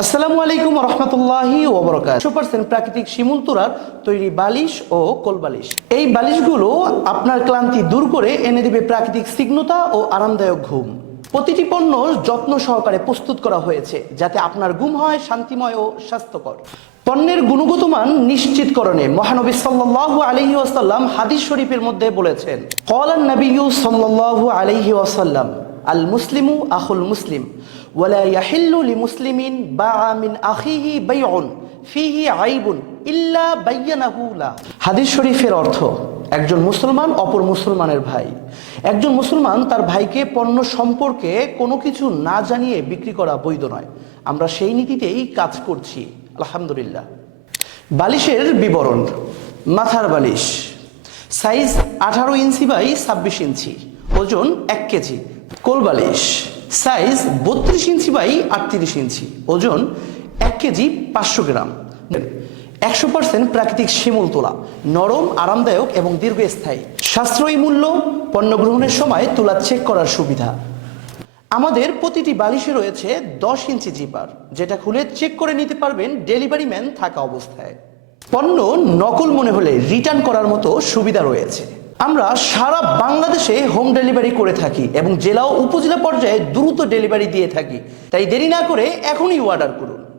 আসসালামু আলাইকুম রহমতুল্লাহি ওবরকাত। প্রাকৃতিক শিমুল তুরার তৈরি বালিশ ও কোলবালিশ এই বালিশগুলো আপনার ক্লান্তি দূর করে এনে দেবে প্রাকৃতিক স্নিগ্ধতা ও আরামদায়ক ঘুম। প্রতিটি পণ্য যত্ন সহকারে প্রস্তুত করা হয়েছে, যাতে আপনার ঘুম হয় শান্তিময় ও স্বাস্থ্যকর। পণ্যের গুণগত মান নিশ্চিতকরণে মহানবী সাল্লাল্লাহু আলাইহি ওয়াসাল্লাম হাদিস শরীফের মধ্যে বলেছেন কলান নবিয়্যু সাল্লাল্লাহু আলাইহি ওয়াসাল্লাম আল মুসলিমু আহুল মুসলিম। ওয়ালা ইয়াহিল্লু লিমুসলিমিন বাআ মিন আখিহি বাইউন। ফিহি আইবুন ইল্লা বাইয়ানাহু হাদিস শরীফের অর্থ, একজন মুসলমান অপর মুসলমানের ভাই। একজন মুসলমান তার ভাইকে পণ্য সম্পর্কে কোনো কিছু না জানিয়ে বিক্রি করা বৈধ নয়। আমরা সেই নীতিতেই কাজ করছি, আলহামদুলিল্লাহ। বালিশের বিবরণ, মাথার বালিশ। সাইজ আঠারো ইঞ্চি বাই ছাব্বিশ ইঞ্চি, ওজন এক কেজি। কোল বালিশ সাইজ বত্রিশ ইঞ্চি বাই আটত্রিশ ইঞ্চি। ওজন এক কেজি পাঁচশো গ্রাম। একশো পার্সেন্ট প্রাকৃতিক শিমুল তোলা, নরম, আরামদায়ক এবং দীর্ঘস্থায়ী। সাশ্রয়ী মূল্য, পণ্য গ্রহণের সময় তুলা চেক করার সুবিধা। আমাদের প্রতিটি বালিশে রয়েছে দশ ইঞ্চি জিপার, যেটা খুলে চেক করে নিতে পারবেন ডেলিভারি ম্যান থাকা অবস্থায়। পণ্য নকল মনে হলে রিটার্ন করার মতো সুবিধা রয়েছে। আমরা সারা বাংলাদেশে হোম ডেলিভারি করে থাকি এবং জেলা ও উপজেলা পর্যায়ে দ্রুত ডেলিভারি দিয়ে থাকি। তাই দেরি না করে এখনই অর্ডার করুন।